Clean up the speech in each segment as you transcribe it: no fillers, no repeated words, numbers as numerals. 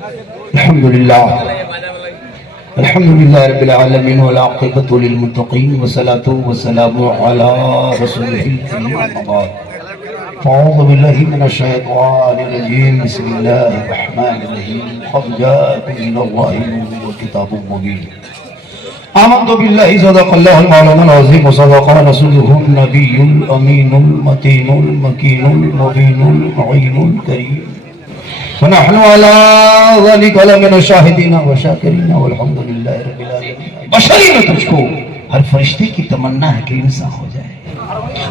अल्हम्दुलिल्लाह रब्बिल आलमीन वल आक़िबतु लिल मुत्तक़ीन वस्सलातु वस्सलामु अला रसूलिहिल करीम अम्मा बाद। अऊज़ु बिल्लाहि मिनश शैतानिर रजीम बिस्मिल्लाहिर रहमानिर रहीम क़द जाअकुम मिनल्लाहि नूरुन व किताबुम मुबीन। आमन्तु बिल्लाहि सदक़ल्लाहुल मौलानाल अज़ीम व सदक़ा रसूलुहुन नबियुल अमीनुल मतीनुल मकीनुल मुबीनुल मुईनुल करीम वनहनु अला ज़ालिका लमिन शाहिदीन व शाकिरीन वल्हम्दुलिल्लाहि रब्बिल आलमीन। बशरी में तुझको हर फरिश्ते की तमन्ना है कि इंसान हो जाए।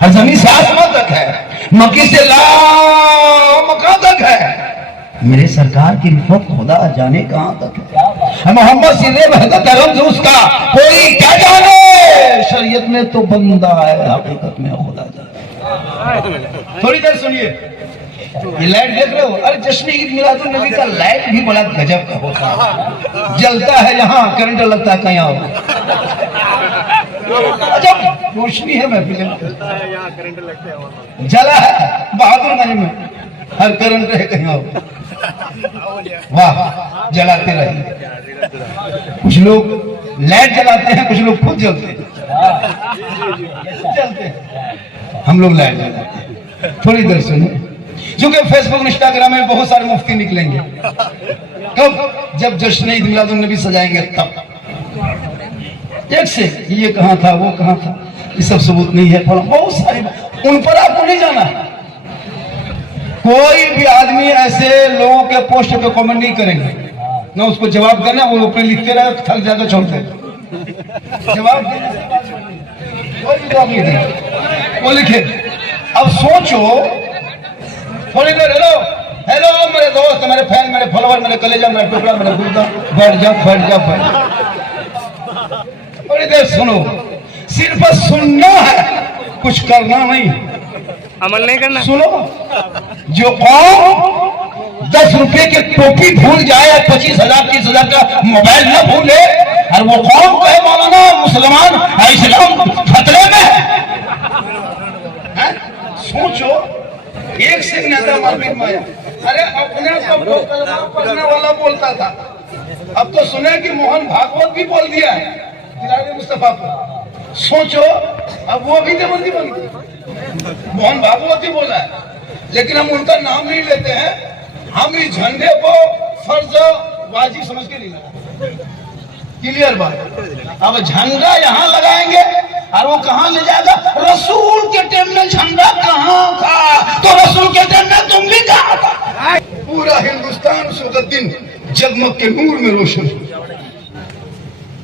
हर ज़मीन से आसमान तक है, मक्की से ला मक्का तक है। मेरे सरकार की रिफ़त खुदा जाने कहां तक है। मोहम्मद सिरे वहदत रम्ज़ उसका कोई क्या जाने। शरीयत में तो बंदा है, हकीकत में खुदा जाने। थोड़ी देर सुनिए, ये लाइट देख रहे हो? अरे जश्न ईद मिलादुन नबी का लाइट भी बड़ा गजब का होता है। जलता है यहाँ, करंट लगता है कहीं और। अच्छा रोशनी है महफिल में, जला है बहादुरगंज में, हर करंट है कहीं और। वाह, जलाते रहे। कुछ लोग लाइट जलाते हैं, कुछ लोग खुद जलते हैं। जलते हैं, हम लोग लाइट जलाते हैं। थोड़ी देर सुनिए, क्योंकि फेसबुक इंस्टाग्राम में बहुत सारे मुफ्ती निकलेंगे। कब? जब जश्न ईद मिलादुन नबी सजाएंगे तब। एक से ये कहां था, वो कहां था, ये सब सबूत नहीं है। बहुत सारे उन पर आपको नहीं जाना। कोई भी आदमी ऐसे लोगों के पोस्ट पे कमेंट नहीं करेंगे, ना उसको जवाब देना। वो ऊपर लिखते रहे, थक जाकर छोड़ते जवाब देने से कोई भी जवाब नहीं देगा, वो लिखे। अब सोचो थोड़ी देर, हेलो हेलो मेरे दोस्त, मेरे फैन, मेरे फॉलोवर, मेरे कलेजा, मेरा टुकड़ा, मेरा गुर्दा, बैठ जा बैठ जा बैठ। थोड़ी देर सुनो, सिर्फ सुनना है, कुछ करना नहीं, अमल नहीं करना। सुनो, जो कौम 10 रुपए की टोपी भूल जाए, 25,000 30,000 का मोबाइल न भूले, और वो कौम कहे मौलाना मुसलमान इस्लाम खतरे में है। सोचो, एक सिंह नेता मार्केट में आया, अरे अपने को पढ़ने वाला बोलता था, अब तो सुने कि मोहन भागवत भी बोल दिया है मुस्तफा को। सोचो, अब वो भी देवबंदी बन गई। मोहन भागवत ही बोला है, लेकिन हम उनका नाम नहीं लेते हैं। हम इस झंडे को फर्ज वाजिब समझ के नहीं लगा। क्लियर बात। अब झंडा यहाँ लगाएंगे और वो कहाँ ले जाएगा? रसूल के टाइम में झंडा कहाँ था, तो रसूल के टाइम में तुम भी कहाँ था। पूरा हिंदुस्तान उस वक्त दिन जगमग के नूर में रोशन।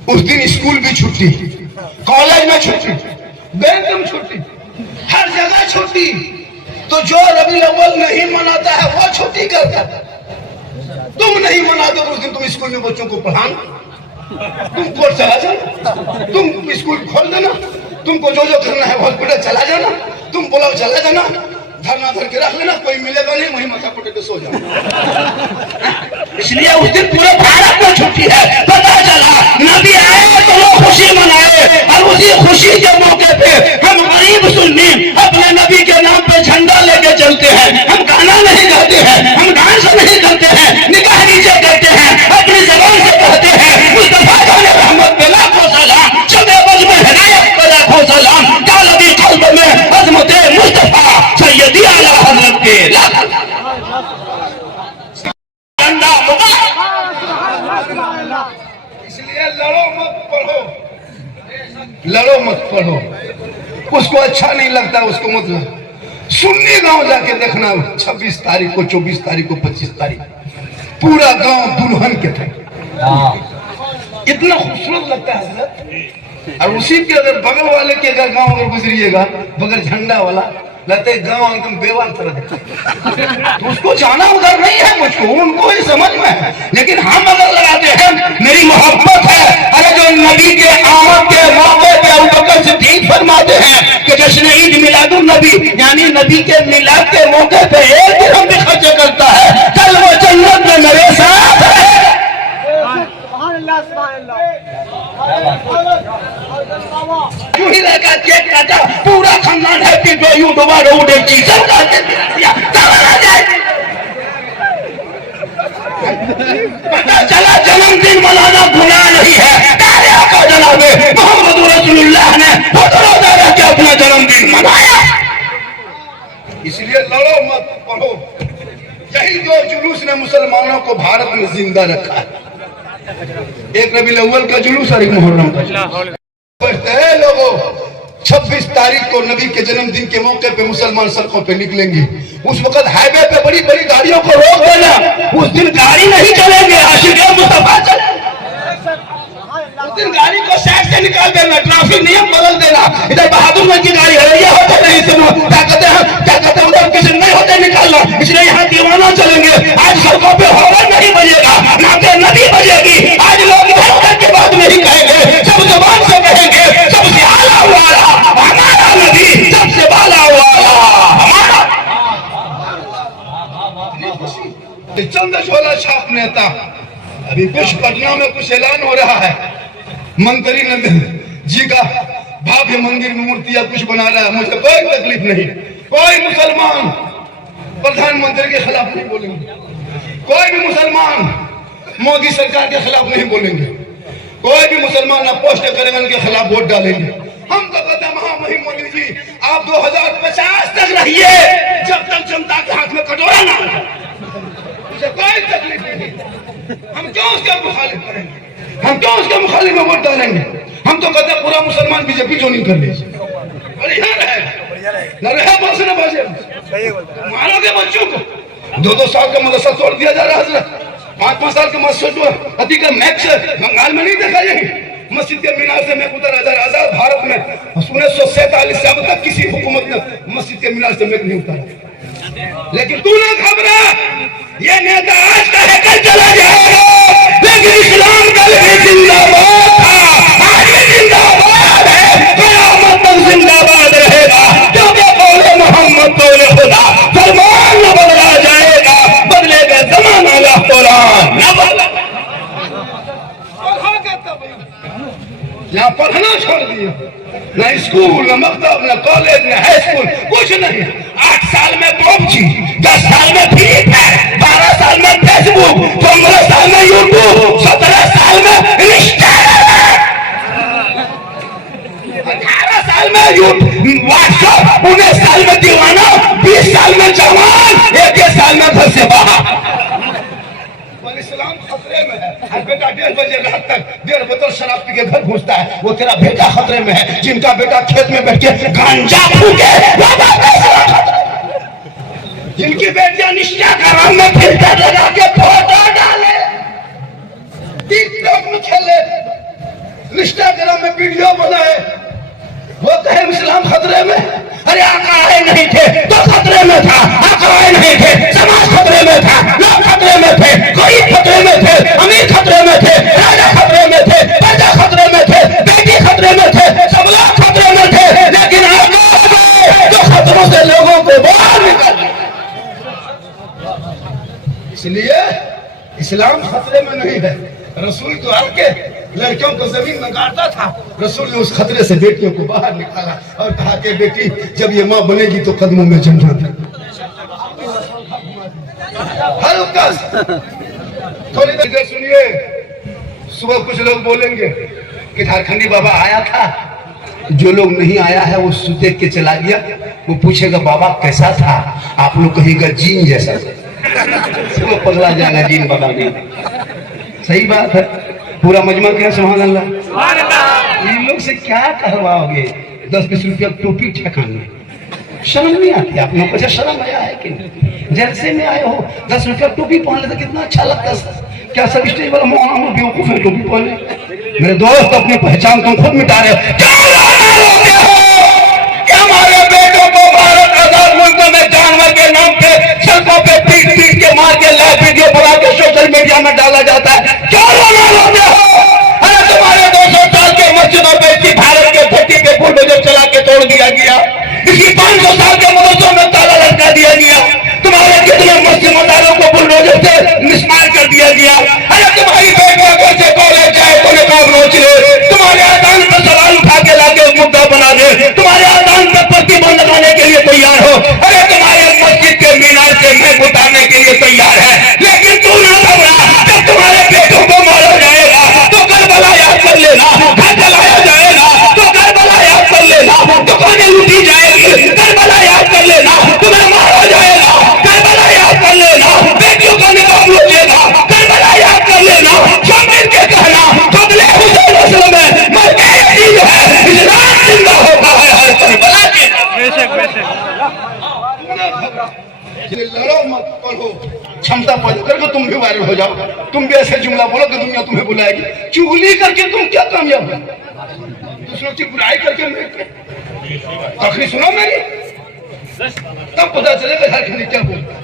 उस दिन स्कूल भी छुट्टी, कॉलेज में छुट्टी, बैंक में छुट्टी, हर जगह छुट्टी। तो जो रबी अव्वल नहीं मनाता है वो छुट्टी करता है। तुम नहीं मनाते तो उस दिन तुम स्कूल में बच्चों को पढ़ाना, तुम कोर्ट चला जाना, तुम स्कूल खोल देना, तुमको जो जो करना है हॉस्पिटल चला जाना, तुम पुलाव चला जाना, धरना धर के रख लेना, कोई मिलेगा नहीं, वही माथा पटे के सो जाना। इसलिए उस दिन पूरे भारत में छुट्टी है। पता चला नबी आए तो वो खुशी मनाए, और उसी खुशी के मौके पे हम गरीब सुन्नी अपने नबी के नाम पे झंडा लेके चलते हैं। हम गाना नहीं गाते हैं, हम डांस नहीं करते हैं, निकाह नीचे करते हैं, अपनी जबान से कहते हैं मुस्तफा जाने रहमत पे लाखों सलाम, शबे बज में हिदायत पे लाखों सलाम, कालबी कल्ब में अज़मते मुस्तफा सैयदी आला हज़रत के झंडा मुबारक। इसलिए लड़ो मत पढ़ो, लड़ो मत पढ़ो। उसको अच्छा नहीं लगता उसको मत लो। सुन्नी गांव जाके देखना, 26 तारीख को, 24 तारीख को, 25 तारीख पूरा गांव दुल्हन के थे। इतना खूबसूरत लगता है हज़रत। और उसी के अगर बगल वाले के अगर गांव अगर गुजरिएगा बगैर झंडा वाला, लगता है गांव एकदम बेवान तरह दिखता है। तो उसको जाना उधर नहीं है, मुझको उनको ही समझ में है, लेकिन हम अगर लगाते हैं मेरी मोहब्बत है। अरे जो नबी के आमद के मौके पे अबू बकर सिद्दीक फरमाते हैं कि जश्न ईद मिलादुन नबी, यानी नबी के मिलाद के मौके पे एक दिन भी खर्च करता है, कल वो जन्नत में मेरे साथ है। यूं ही लगा केक काटा, पूरा खानदान हैप्पी डे यू दोबारा उड़े की सब पता चला जन्मदिन मनाना गुनाह नहीं है। तेरे आका जनाबे मोहम्मद रसूलुल्लाह ने फतरा के अपना जन्मदिन मनाया। इसलिए लड़ो मत, पढ़ो। यही दो जुलूस ने मुसलमानों को भारत में जिंदा रखा है। एक रबीउल अव्वल का जुलूस और एक मुहर्रम का जुलूस। लोगों 26 तारीख को नबी के जन्मदिन के मौके पे मुसलमान सड़कों पे निकलेंगे। उस वक्त हाईवे पे बड़ी बड़ी गाड़ियों को रोक देना। उस दिन गाड़ी नहीं चलेंगे, आशिक़े मुस्तफा चलेंगे। उस दिन गाड़ी को साइड से निकाल देना, ट्रैफिक नियम बदल देना। इधर बहादुर की गाड़ी हरिया होते नहीं, क्या कहते हैं उधर किसी नहीं होते निकालना। इसलिए यहाँ दीवाना चलेंगे। आज सड़कों पे हॉर्न नहीं बजेगा, नाते नहीं बजेगी। आज लोग इधर के बाद नहीं कहेंगे, सब जुबान से कहेंगे सबसे आला वाला हमारा नबी, सबसे बाला वाला हमारा। चंद झोला छाप नेता। अभी कुछ पटना में कुछ ऐलान हो रहा है। मंत्री नंद जी का भव्य मंदिर में मूर्तियां कुछ बना रहा है। मुझे कोई तकलीफ नहीं। कोई मुसलमान प्रधानमंत्री के खिलाफ नहीं बोलेंगे। कोई भी मुसलमान मोदी सरकार के खिलाफ नहीं बोलेंगे। कोई भी मुसलमान अब पोस्ट करेंगे, उनके खिलाफ वोट डालेंगे। हम तो कहते हैं महामहिम मोदी जी, आप 2050 तक रहिए, जब तक जनता के हाथ में कटोरा ना हो। मुझे कोई तकलीफ नहीं। हम क्यों उसका मुखालिफ करेंगे? हम क्यों उसके मुखालिफ में वोट डालेंगे? हम तो कहते हैं पूरा मुसलमान बीजेपी जो नहीं कर ले न रहे बस न बजे। मारोगे बच्चों को। 2-2 साल का मदरसा तोड़ दिया जा रहा है। 5-5 साल का मस्जिद अधिक मैक्स बंगाल में नहीं देखा जाएगी। मस्जिद के मीनार से मैं उतर आजाद भारत में 1947 से अब तक किसी हुकूमत ने मस्जिद के मीनार से मैं नहीं उतारा। लेकिन तू ना घबरा, ये नेता आज कहे कल चला जाएगा, लेकिन इस्लाम कल भी जिंदाबाद था, आज भी जिंदाबाद है, क़यामत तक जिंदाबाद रहेगा। क्योंकि कौले मोहम्मद कौले खुदा, फरमान न बदला जाएगा, बदलेगा ज़माना ला कुरान न बदला। यहाँ पढ़ना छोड़ दिया, न स्कूल न मकतब न कॉलेज न हाई स्कूल, कुछ नहीं। 8 साल में पबजी, 10 साल में फ्री फायर, 12 साल में फेसबुक, 15 साल में यूट्यूब, 17 साल में इंस्टाग्राम, 18 साल में व्हाट्सएप, 19 साल में दीवाना, 20 साल में जवान, 21 साल में घर से बाहर। इस्लाम खतरे में है। बेटा 1:30 बजे रात तक 1.5 बोतल शराब पी के घर घुसता है, वो तेरा बेटा खतरे में है। जिनका बेटा खेत में बैठ के गांजा फूके, जिनकी बेटियां इंस्टाग्राम में फिल्टर लगा के फोटो डाले, टिकटॉक में खेले, इंस्टाग्राम में वीडियो बनाए, वो कहे इस्लाम खतरे में। अरे आका आए नहीं थे तो खतरे में था, आका आए नहीं थे समाज खतरे में था, लोग खतरे में थे, गरीब खतरे में थे, अमीर खतरे में थे, राजा खतरे में थे, प्रजा खतरे में थे, बेटी खतरे में थे, सब लोग खतरे में थे। लेकिन आका जो खतरों से लोगों को बाहर निकाल। इसलिए इस्लाम खतरे में नहीं है। रसूल तो आके लड़कियों को जमीन में गाड़ता था, रसूल ने उस खतरे से बेटियों को बाहर निकाला और कहा कि बेटी जब ये माँ बनेगी तो कदमों में जन्नत है। थोड़ी देर सुनिए, सुबह कुछ लोग बोलेंगे कि झारखंडी बाबा आया था, जो लोग नहीं आया है वो देख के चला गया, वो पूछेगा बाबा कैसा था, आप लोग कहेगा जीन जैसा। सुबह पगला जाएगा जीन बाबा नहीं। सही बात है, पूरा मजमा क्या सुभान अल्लाह। इन लोग से क्या कहवाओगे? 10-20 रुपया टोपी ठकाने, शर्म नहीं आती आप लोग को? शर्म आया है कि नहीं? जैसे में आए हो 10 रुपया टोपी पहन लेते कितना अच्छा लगता है। क्या सब स्टेज वाला मौलाना बेवकूफ है टोपी पहने? मेरे दोस्त अपनी पहचान तुम खुद मिटा रहे हो। क्या हमारे बेटों को भारत आजाद मुल्कों में जानवर के नाम पे सड़कों पे पीट के मार के लाइव वीडियो बना के सोशल मीडिया में डाला जाता है? क्या रोना रोते हो? अरे तुम्हारे 200 साल के मस्जिदों पे इसी भारत के धरती पे बुलडोजर चला के तोड़ दिया गया, इसी 500 साल के मदरसों में ताला लटका दिया गया, तुम्हारे कितने मस्जिद मदारों को बुलडोजर से मिसमार कर दिया गया। अरे तुम्हारी बेटियां कैसे कॉलेज जाए तो निकाब नोच ले, तुम्हारे आदान पर सवाल उठा के लाके मुद्दा बना दे, तुम्हारे आदान पर प्रतिबंध लगाने के लिए तैयार हो। अरे तुम्हारे मस्जिद के मीनार से मैं उतारने के लिए तैयार है, लेकिन तू ना घबरा, जब तुम्हारे हो जाओ, तुम भी ऐसे जुमला बोलो तो दुनिया तुम्हें बुलाएगी। चुगली करके तुम क्या कामयाब हो? दूसरों की बुराई करके आखिरी सुनो मेरी, तब पता चलेगा झारखंडी क्या बोलता है।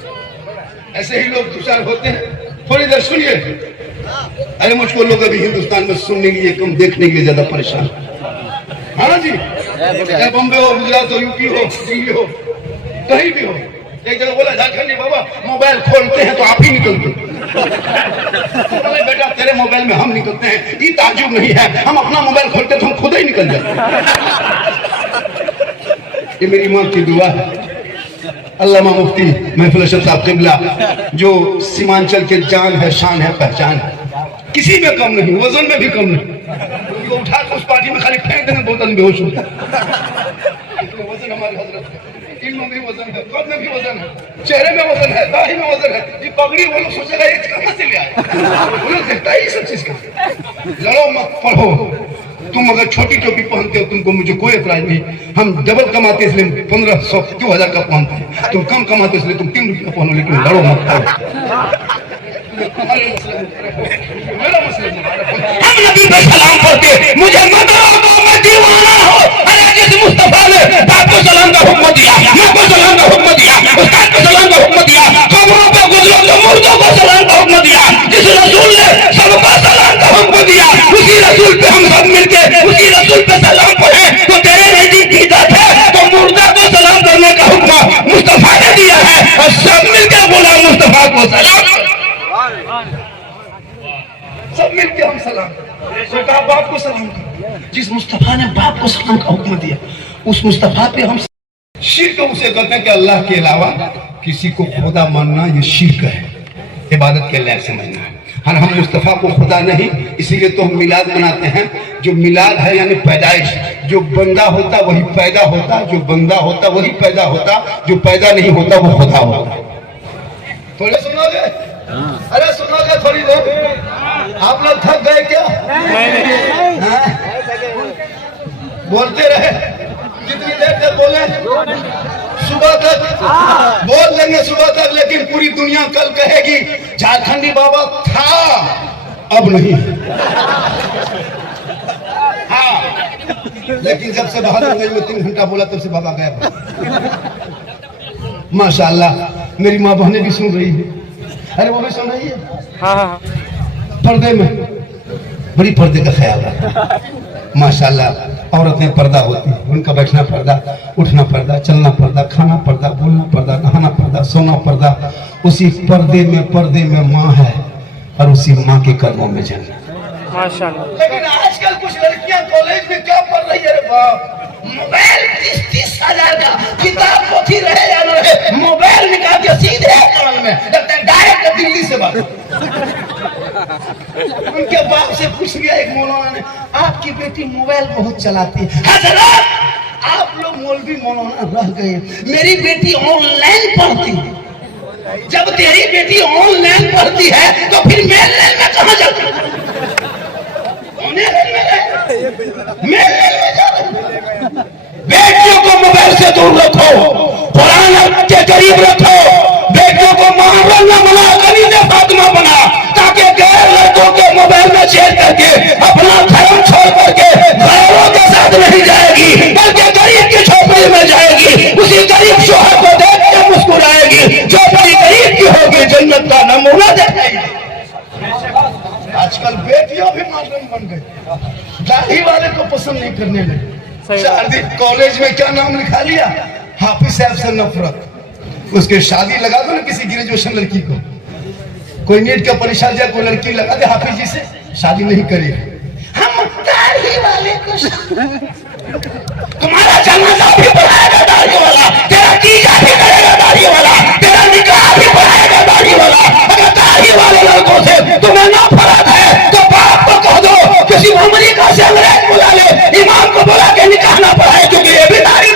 ऐसे ही लोग दो चार होते हैं। थोड़ी देर सुनिए। अरे मुझको लोग अभी हिंदुस्तान में सुनने के लिए कम, देखने के लिए ज्यादा परेशान। हाँ जी, चाहे बम्बे हो, गुजरात हो, यूपी हो, दिल्ली हो, कहीं भी हो। एक जगह बोला झारखंडी बाबा मोबाइल खोलते हैं तो आप ही निकलते। बोले बेटा तेरे मोबाइल में हम निकलते हैं, ये ताज्जुब नहीं है। हम अपना मोबाइल खोलते तो हम खुद ही निकल जाते। ये मेरी माँ की दुआ है। अल्लामा मुफ्ती महफिल अशरफ साहब क़िबला, जो सीमांचल के जान है, शान है, पहचान है, किसी में कम नहीं, वजन में भी कम नहीं। उनको उठा के उस पार्टी में खाली फेंक देना, बहुत आदमी बेहोश होता है। वजन हमारे हजरत, इल्म में वजन है, कद में भी वजन है, चेहरे में वजन है, दाढ़ी में वजन है। ये पगड़ी वो लोग सोचेगा ये कहां से ले आए, वो लोग देखता है ये सब चीज का। लड़ो मत, पढ़ो। तुम अगर छोटी टोपी पहनते हो तुमको मुझे कोई एतराज नहीं। हम डबल कमाते इसलिए 1500 2000 का पहनते हैं, तुम कम कमाते इसलिए तुम 3 रुपया पहनो, लेकिन लड़ो मत, पढ़ो। मेरा मसला हम नबी पे सलाम पढ़ते, मुझे मत रोको, मैं दीवाना हूँ। अरे जिस मुस्तफा ने बाप को सलाम का हुक्म दिया, माँ को सलाम का हुक्म दिया, उस्ताद को सलाम का हुक्म दिया, कब्रों पे गुजरो तो मुर्दों को सलाम का हुक्म दिया, जिस रसूल ने सबको सलाम का हुक्म दिया, उसी रसूल पे हम सब मिलके उसी रसूल पे सलाम पढ़े तो तेरे नजदीक इज्जत है। तो मुर्दा को सलाम करने का हुक्म मुस्तफा ने दिया है और सब मिलकर बोला मुस्तफा को सलाम, सब मिलके हम सलाम। तो कहा बाप को सलाम कर। जिस मुस्तफा ने बाप को सलाम का हुक्म दिया, उस मुस्तफा पे हम शिर्क उसे कहते हैं कि अल्लाह के अलावा किसी को खुदा मानना, ये शिर्क है, इबादत के लायक समझना है। और हम मुस्तफा को खुदा नहीं, इसीलिए तो हम मिलाद मनाते हैं। जो मिलाद है यानी पैदाइश, जो बंदा होता वही पैदा होता, जो बंदा होता वही पैदा होता, जो पैदा नहीं होता वो खुदा होता। थोड़े सुनोगे? अरे सुनोगे थोड़ी देर? आप लोग थक गए क्या? बोलते रहे, कितनी देर तक बोले? सुबह तक बोल लेंगे, सुबह तक। लेकिन पूरी दुनिया कल कहेगी झारखंडी बाबा था, अब नहीं। हाँ, लेकिन जब से बहादुरगंज में 3 घंटा बोला तब से बाबा गया। माशाअल्लाह मेरी माँ बहनें भी सुन रही है। अरे वो भी सुन रही है। हाँ। पर्दे में बड़ी पर्दे का ख्याल है माशाअल्लाह। औरतें पर्दा होती है, उनका बैठना पर्दा, उठना पर्दा, चलना पर्दा, खाना पर्दा, बोलना पर्दा, नहाना पर्दा, सोना पर्दा। उसी पर्दे में माँ है और उसी माँ के कर्मों में जन्नत। माशाअल्लाह। लेकिन आजकल कुछ लड़कियां कॉलेज में क्या पढ़ रही है? मोबाइल 30-30 हजार का, किताब पोथी रहे या न रहे, मोबाइल निकाल के सीधे कान में लगता है डायरेक्ट दिल्ली से बात। उनके बाप से पूछ लिया एक मौलाना ने, आपकी बेटी मोबाइल बहुत चलाती है। हजरत आप लोग मौलवी मौलाना रह गए, मेरी बेटी ऑनलाइन पढ़ती है। जब तेरी बेटी ऑनलाइन पढ़ती है तो फिर मेल में कहाँ जाती है? बेटियों को मोबाइल से दूर रखो, कुरान के करीब रखो, बेटियों को माहौल न बना, गली में फातिमा बना, ताकि गैर लड़कों के मोबाइल में शेयर करके अपना धर्म छोड़ करके गैरों के साथ नहीं जाएगी, बल्कि गरीब की झोपड़ी में जाएगी। उसी गरीब शोहर को देख के मुस्कुराएगी, झोपड़ी गरीब की होगी, जन्नत का नमूना दिखाएगी। आजकल बेटियां भी मॉडर्न बन गई, दाढ़ी वाले को पसंद नहीं करने लगे। शादी कॉलेज में क्या नाम लिखा लिया? हाफिज साहब से नफरत। उसके शादी लगा दो ना किसी ग्रेजुएशन लड़की को, कोई नीट का परीक्षा दिया, कोई लड़की लगा दे हाफिज जी से, शादी नहीं करेगी। हम दाढ़ी वाले को तुम्हारा जनाजा भी पढ़ाएगा दाढ़ी वाला, तेरा तीजा भी करेगा दाढ़ी वाला, तेरा निकाह भी पढ़ाएगा दाढ़ी वाला। अगर दाढ़ी वाले लड़कों से तुम्हें नफरत है तो बाप को कह दो किसी अमेरिका से अंग्रेज बुला ले, इमाम को बुला के निकाह ना पढ़ाए, क्योंकि ये भी दाढ़ी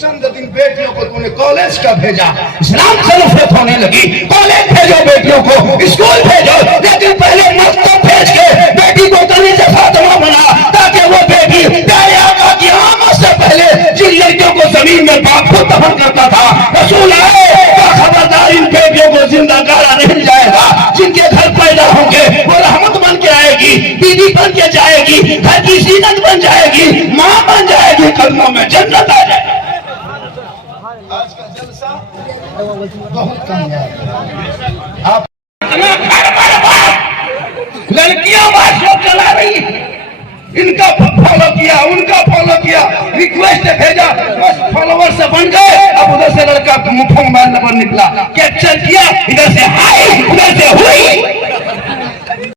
चंद दिन बेटियों को तूने कॉलेज का भेजा, इस्लाम से नफरत होने लगी। कॉलेज भेजो बेटियों को, स्कूल भेजो, लेकिन पहले मस्जिद भेज के बेटी को गली से फातिमा बना, ताकि वो बेटी तेरे आका की आमद से पहले जिन लड़कियों को जमीन में बाप को दफन करता था, रसूल आए तो खबरदार इन बेटियों को जिंदा गाड़ा नहीं जाएगा। जिनके घर पैदा होंगे वो रहमत बन के आएगी, बीवी बन के जाएगी, घर की जीनत बन जाएगी, माँ बन जाएगी, कदमों में जन्नत आ जाएगी। आज का जलसा बहुत कामयाब। आप लड़कियां व्हाट्सएप चला रही है, इनका फॉलो किया, उनका फॉलो किया, रिक्वेस्ट भेजा, बस फॉलोवर से बन गए। अब उधर से लड़का मोबाइल नंबर निकला, कैप्चर किया, इधर से